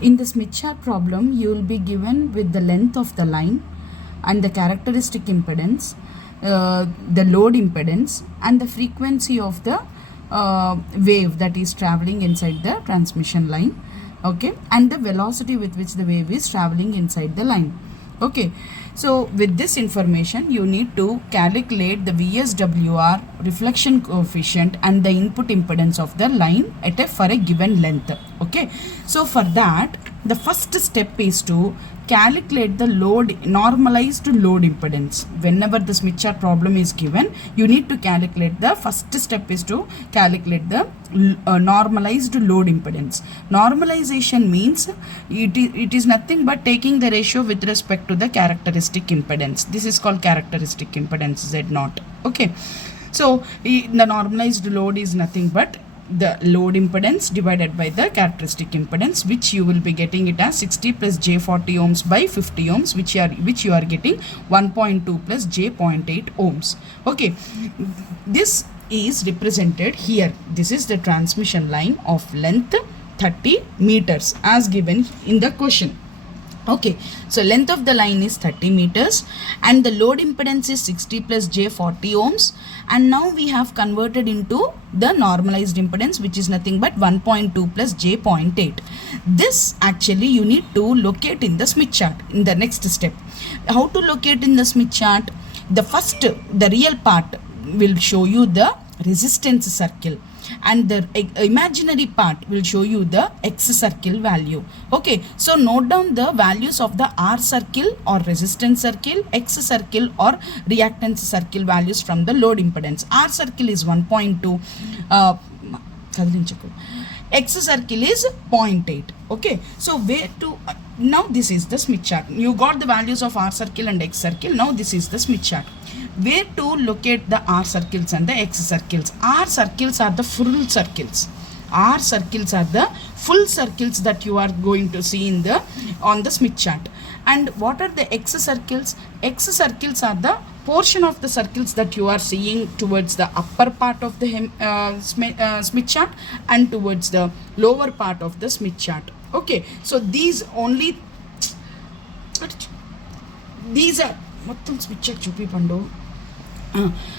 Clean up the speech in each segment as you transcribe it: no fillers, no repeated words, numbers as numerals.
In the Smith chart problem, you will be given with the length of the line and the characteristic impedance, the load impedance, and the frequency of the wave that is traveling inside the transmission line, okay, and the velocity with which the wave is traveling inside the line. Okay, so with this information you need to calculate the VSWR, reflection coefficient, and the input impedance of the line for a given length. Okay, so for that the first step is to calculate the normalized load impedance. Whenever the Smith chart problem is given, you need to calculate, the first step is to calculate the normalized load impedance. Normalization means it is nothing but taking the ratio with respect to the characteristic impedance. This is called characteristic impedance, Z0. Okay, so the normalized load is nothing but the load impedance divided by the characteristic impedance, which you will be getting it as 60 plus j 40 ohms by 50 ohms, which you are getting 1.2 plus j 0.8 ohms. Okay, this is represented here. This is the transmission line of length 30 meters as given in the question. Okay, so length of the line is 30 meters and the load impedance is 60 plus j 40 ohms, and now we have converted into the normalized impedance, which is nothing but 1.2 plus j 0.8. This actually you need to locate in the Smith chart in the next step. How to locate in the Smith chart? The real part will show you the resistance circle, and the imaginary part will show you the X circle value. Okay, so note down the values of the R circle or resistance circle, X circle or reactance circle values from the load impedance. R circle is 1.2, X circle is 0.8. Okay, so where to now this is the Smith chart. You got the values of R circle and X circle. Now this is the Smith chart. Where to locate the R circles and the X circles? R circles are the full circles. R circles are the full circles that you are going to see on the Smith chart. And what are the X circles? X circles are the portion of the circles that you are seeing towards the upper part of the Smith chart and towards the lower part of the Smith chart. Okay, so these are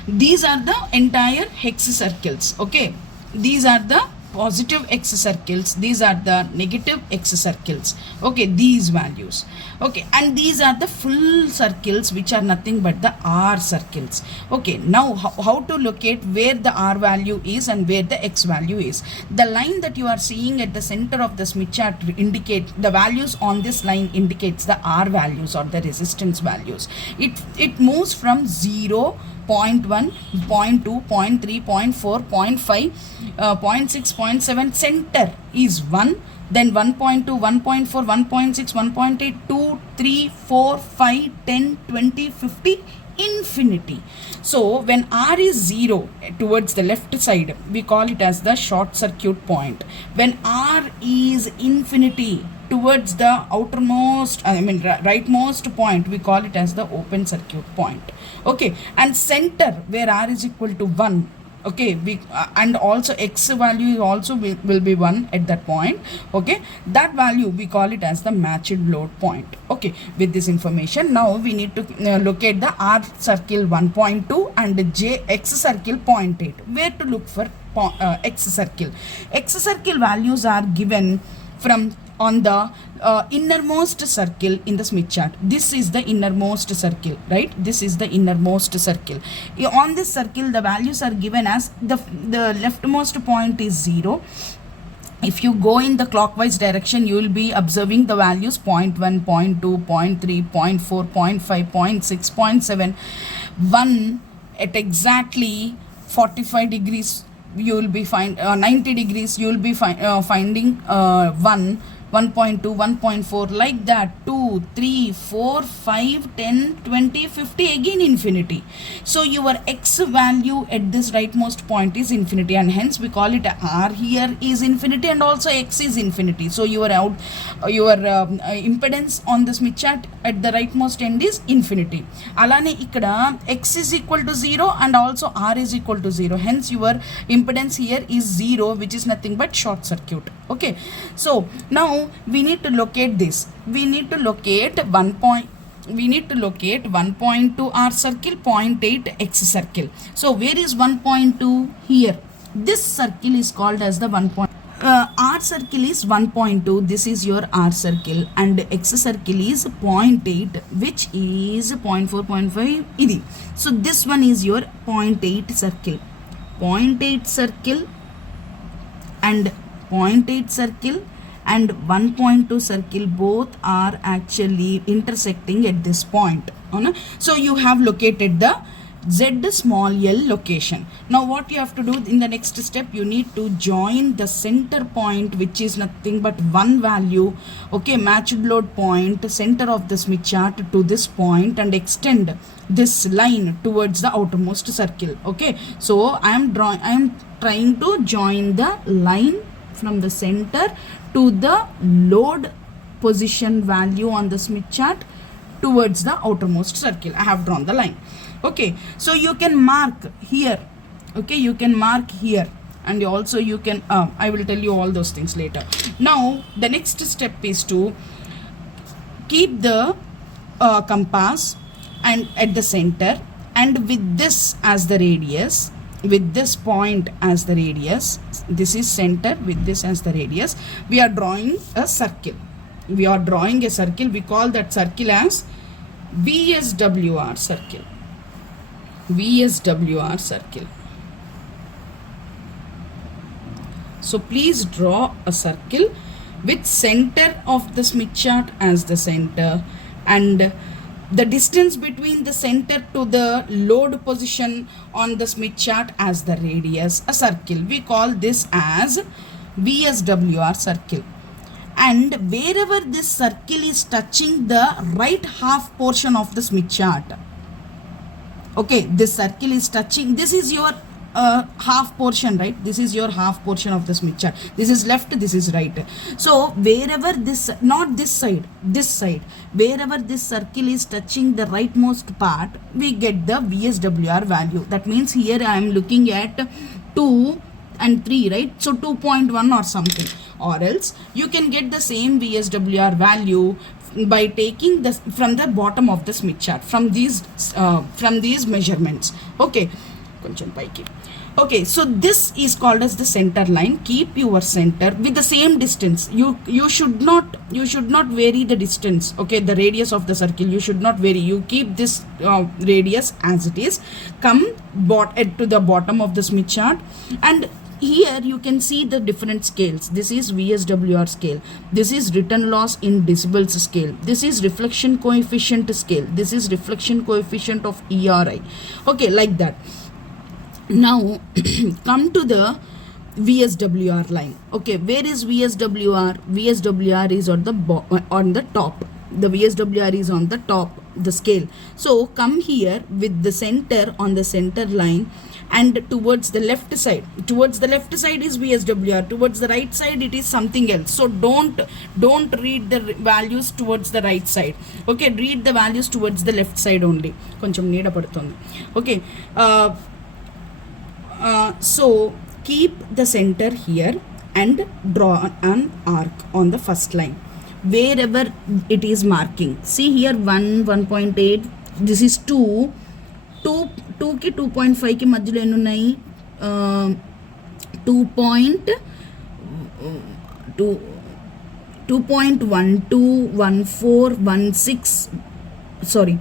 these are the entire hex circles. Okay, these are the positive X circles, these are the negative X circles. Okay, these values. Okay, and these are the full circles, which are nothing but the R circles. Okay, now how to locate where the R value is and where the X value is? The line that you are seeing at the center of the Smith chart indicate the values on this line indicates the R values or the resistance values. It moves from 0, 0.1, 0.2, 0.3, 0.4, 0.5, 0.6, 0.7, center is 1, then 1.2, 1.4, 1.6, 1.8, 2, 3, 4, 5, 10, 20, 50, infinity. So when R is 0 towards the left side, we call it as the short circuit point. When R is infinity towards the outermost, rightmost point, we call it as the open circuit point. Okay, and center where R is equal to 1. Okay, and also X value also will be 1 at that point. Okay, that value we call it as the matched load point. Okay, with this information, now we need to locate the R circle 1.2 and the X circle 0.8. Where to look for X circle? X circle values are given from on the innermost circle in the Smith chart. This is the innermost circle, right? This is the innermost circle. On this circle, the values are given as the leftmost point is 0. If you go in the clockwise direction, you will be observing the values 0.1, 0.2, 0.3, 0.4, 0.5, 0.6, 0.7, 1 at exactly 45 degrees. You will be 90 degrees. You will be finding 1. 1.2, 1.4, like that, 2, 3, 4, 5, 10, 20, 50, again infinity. So your X value at this rightmost point is infinity, and hence we call it R here is infinity and also X is infinity. So your impedance on the Smith chart at the rightmost end is infinity. Alane ikkada X is equal to 0 and also R is equal to 0. Hence your impedance here is 0, which is nothing but short circuit. Okay, so now we need to locate this. We need to locate 1.2 R circle, 0.8 X circle. So where is 1.2? Here. This circle is called as the 1. R circle is 1.2. This is your R circle, and X circle is 0.8, which is 0.4, 0.5. So this one is your 0.8 circle. 0.8 circle and 0.8 circle and 1.2 circle, both are actually intersecting at this point. So you have located the Z small l location. Now what you have to do in the next step, you need to join the center point, which is nothing but one value, okay, matched load point, center of the Smith chart, to this point, and extend this line towards the outermost circle. Okay, so I am trying to join the line from the center to the load position value on the Smith chart towards the outermost circle. I have drawn the line. Okay, so you can mark here. Okay, you can mark here, and also you can I will tell you all those things later. Now the next step is to keep the compass and at the center, and with this as the radius, with this point as the radius, this is center, with this as the radius, we are drawing a circle. We are drawing a circle. We call that circle as VSWR circle. VSWR circle. So please draw a circle with center of the Smith chart as the center, and the distance between the center to the load position on the Smith chart as the radius, a circle. We call this as VSWR circle. And wherever this circle is touching the right half portion of the Smith chart, okay, this circle is touching, this is your half portion, right? This is your half portion of the Smith chart. This is left, this is right. So wherever this, not this side, this side, wherever this circle is touching the rightmost part, we get the VSWR value. That means here I am looking at 2 and 3, right? So 2.1 or something. Or else you can get the same VSWR value by taking this from the bottom of the Smith chart, from these measurements. Okay, okay, so this is called as the center line. Keep your center with the same distance. You should not vary the distance. Okay, the radius of the circle you should not vary. You keep this radius as it is. Come to the bottom of the Smith chart, and here you can see the different scales. This is VSWR scale. This is return loss in decibels scale. This is reflection coefficient scale. This is reflection coefficient of ERI. Okay, like that. Now come to the VSWR line. Okay, where is VSWR? VSWR is on the top. The VSWR is on the top, the scale. So come here with the center on the center line, and towards the left side. Towards the left side is VSWR. Towards the right side it is something else. So don't read the values towards the right side. Okay, read the values towards the left side only. Koncham needa padutundi. Okay, so keep the center here and draw an arc on the first line wherever it is marking. See here 1, 1.8, this is 2 కి 2.5 కి మధ్యలో ఎన్ని ఉన్నాయి? 2.121416, sorry,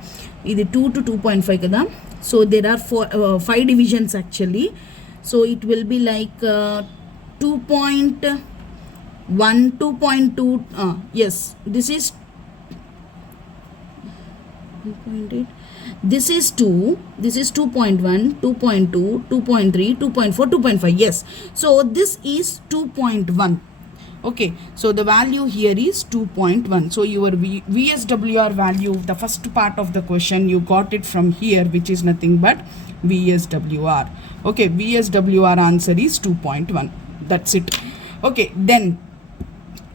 ఇది 2 to 2.5 కదా. So there are 5 divisions actually. So it will be like 2.1, 2.2, yes, this is 2.8. This is 2, this is 2.1, 2.2, 2.3, 2.4, 2.5. Yes, so this is 2.1. Okay, so the value here is 2.1. So your VSWR value, the first part of the question, you got it from here, which is nothing but VSWR. Okay, VSWR answer is 2.1. That's it. Okay, then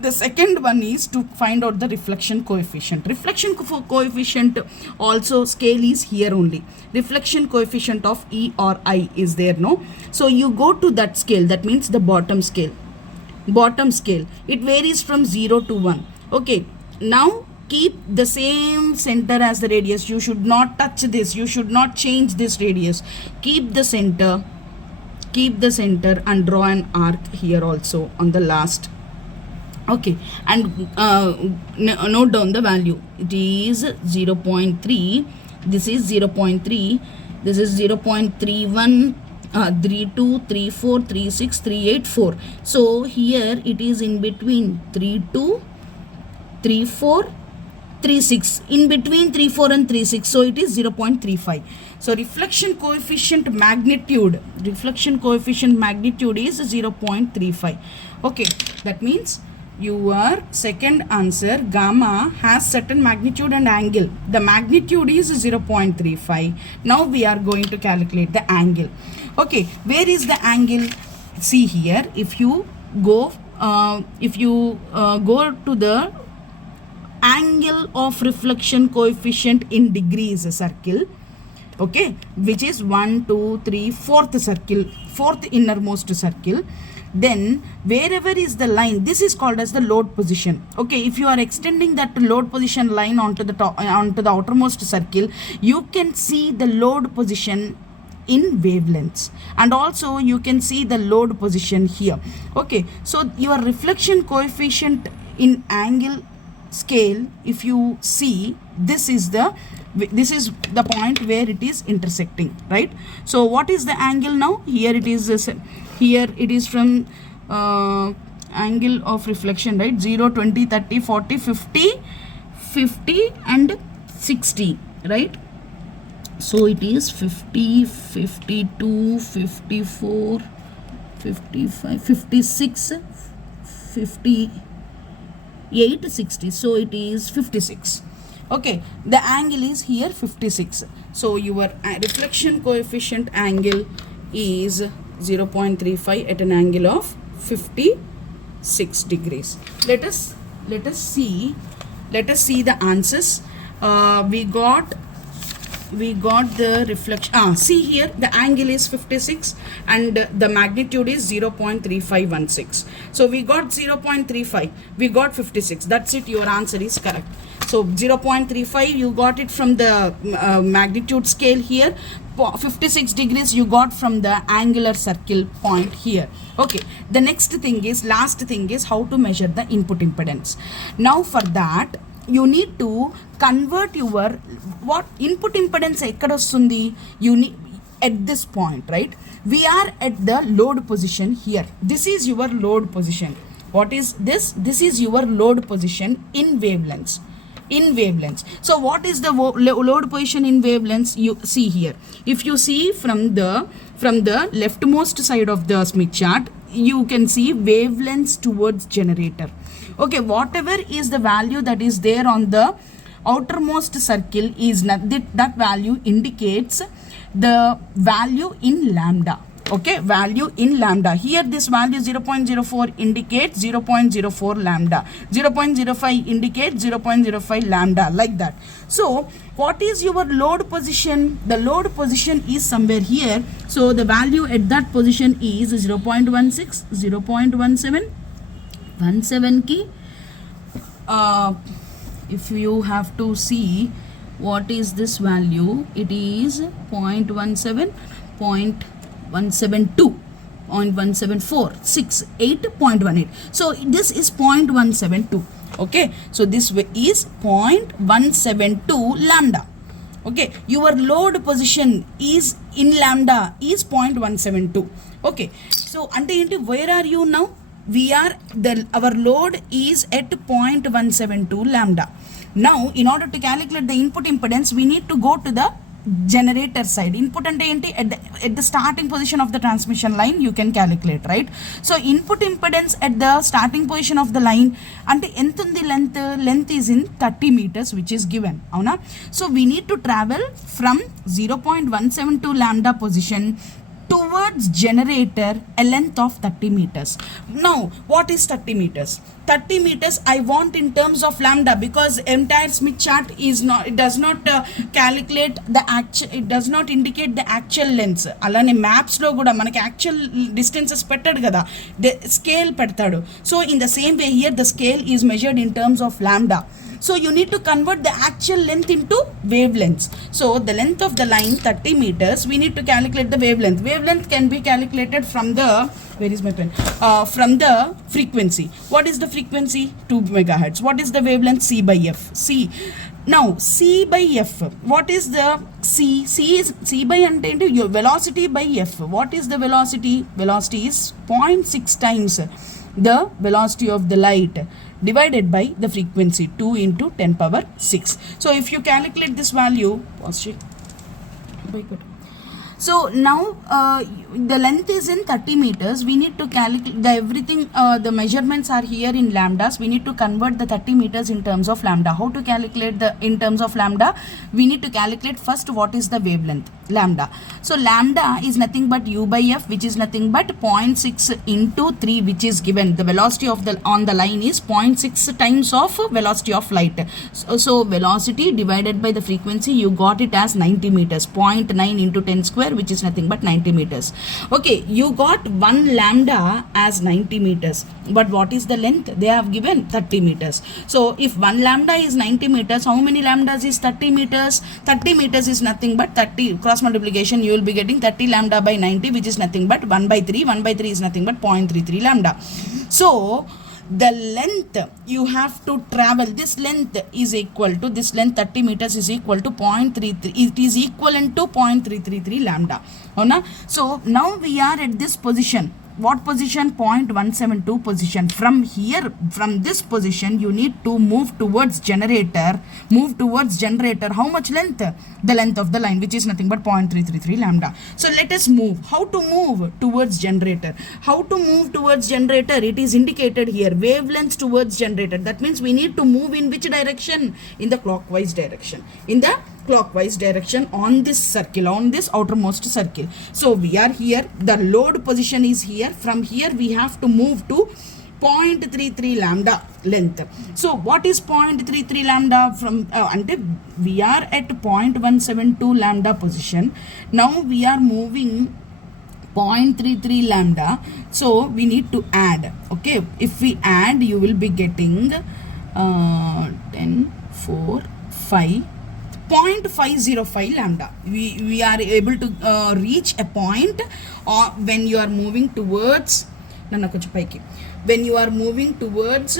the second one is to find out the reflection coefficient. Reflection coefficient also scale is here only. Reflection coefficient of E or I is there, no? So you go to that scale, that means the bottom scale. bottom scale, it varies from 0 to 1. Okay, now keep the same center as the radius. You should not touch this, you should not change this radius. Keep the center and draw an arc here also on the last. Okay, and note down the value. It is 0.3, this is 0.3, this is 0.31, 32, 34, 36, 384. So here it is in between 32, 34, 36, in between 34 and 36, so it is 0.35. So reflection coefficient magnitude is 0.35. okay, that means your second answer, gamma, has certain magnitude and angle. The magnitude is 0.35. now we are going to calculate the angle. Okay, where is the angle? See here, if you go to the angle of reflection coefficient in degrees circle, okay, which is 1, 2, 3, fourth circle, fourth innermost circle, then wherever is the line, this is called as the load position. Okay, if you are extending that load position line onto the top, onto the outermost circle, you can see the load position in wavelengths, and also you can see the load position here. Okay, so your reflection coefficient in angle scale, if you see, this is the point where it is intersecting, right? So what is the angle now? Here it is from angle of reflection, right? 0, 20, 30, 40, 50 and 60, right? So it is 50, 52, 54, 55, 56, 58, 60. So it is 56. Okay, the angle is here 56. So your reflection coefficient angle is 0.35 at an angle of 56 degrees. Let us see the answers. We got the reflection. See here, the angle is 56 and the magnitude is 0.3516. So we got 0.35, we got 56. That's it, your answer is correct. So 0.35 you got it from the magnitude scale here. 56 degrees you got from the angular circle point here. Okay, the next thing is, last thing is how to measure the input impedance. Now for that you need to convert your what input impedance ekkada vastundi, you need at this point, right? We are at the load position here. This is your load position. What is this? This is your load position in wavelengths. So what is the load position in wavelengths? You see here, if you see from the leftmost side of the Smith chart, you can see wavelengths towards generator. Okay, whatever is the value that is there on the outermost circle is not that value indicates the value in lambda. Okay, value in lambda. Here this value 0.04 indicates 0.04 lambda, 0.05 indicates 0.05 lambda, like that. So what is your load position? The load position is somewhere here. So the value at that position is 0.16, 0.17 key. If you have to see what is this value, it is 0.17, 0.172, 0.174, 6, 8.18. So this is 0.172. Okay, so this is 0.172 lambda. Okay, your load position is in lambda is 0.172. Okay, so ante where are you now? We are our load is at 0.172 lambda. Now in order to calculate the input impedance, we need to go to the generator side. Input ante enti at the starting position of the transmission line you can calculate, right? So input impedance at the starting position of the line ante ఎంత ఉంది, length is in 30 meters, which is given, avuna? So we need to travel from 0.172 lambda position towards towards generator a length of 30 meters. Now what is 30 meters? 30 meters I want in terms of lambda, because entire Smith chart is not, it does not calculate the actual, it does not indicate the actual lengths. Alane maps lo kuda manaki actual distances pettadu kada, the scale pedtadu. So in the same way here the scale is measured in terms of lambda. So you need to convert the actual length into wavelengths. So the length of the line 30 meters, we need to calculate the wavelength. Wavelength can be calculated from the, where is my pen? From the frequency. What is the frequency? 2 megahertz. What is the wavelength? C by F. C. Now C by F. What is the C? C is C by ante your velocity by F. What is the velocity? Velocity is 0.6 times the velocity of the light divided by the frequency, 2 into 10 power 6. So if you calculate this value, so now the length is in 30 meters. We need to calculate the everything, the measurements are here in lambdas. We need to convert the 30 meters in terms of lambda. How to calculate the in terms of lambda? We need to calculate first what is the wavelength, lambda. So lambda is nothing but u by f, which is nothing but 0.6 into 3, which is given. The velocity of the on the line is 0.6 times of velocity of light. So velocity divided by the frequency, you got it as 90 meters. 0.9 into 10 square, which is nothing but 90 meters. Okay, you got 1 lambda as 90 meters, but what is the length? They have given 30 meters. So if 1 lambda is 90 meters, how many lambdas is 30 meters? 30 meters is nothing but 30, cross multiplication, you will be getting 30 lambda by 90, which is nothing but 1 by 3. 1 by 3 is nothing but 0.33 lambda. So the length you have to travel, this length is equal to, this length 30 meters is equal to 0.33, it is equivalent to 0.333 lambda. So now we are at this position. What position? 0.172 position. From here, from this position, you need to move towards generator. Move towards generator. How much length? The length of the line, which is nothing but 0.333 lambda. So let us move. How to move towards generator? How to move towards generator? It is indicated here. Wavelengths towards generator. That means we need to move in which direction? In the clockwise direction. In the clockwise direction on this circle, on this outermost circle. So we are here, the load position is here. From here we have to move to 0.33 lambda length. So what is 0.33 lambda? From until we are at 0.172 lambda position. Now we are moving 0.33 lambda. So we need to add. Okay, if we add, you will be getting 10, 4, 5. 0.505 lambda. We are able to reach a point when you are moving towards, when you are moving towards,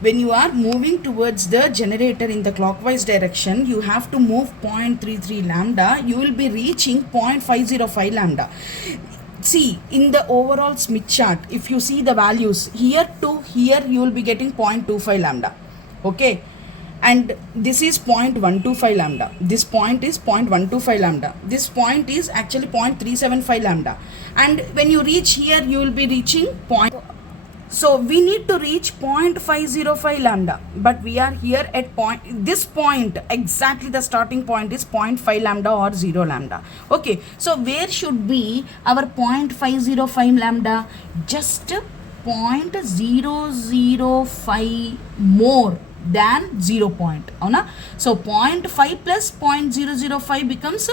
when you are moving towards the generator in the clockwise direction, you have to move 0.33 lambda. You will be reaching 0.505 lambda. See, in the overall Smith chart, if you see the values here to here, you will be getting 0.25 lambda. Okay, and this is 0.125 lambda. This point is 0.125 lambda. This point is actually 0.375 lambda. And when you reach here, you will be reaching point. So we need to reach 0.505 lambda, but we are here at this point, exactly the starting point is 0.5 lambda or 0 lambda. Okay, so where should be our 0.505 lambda? Just 0.005 more than 0 point. So 0.5 plus 0.005 becomes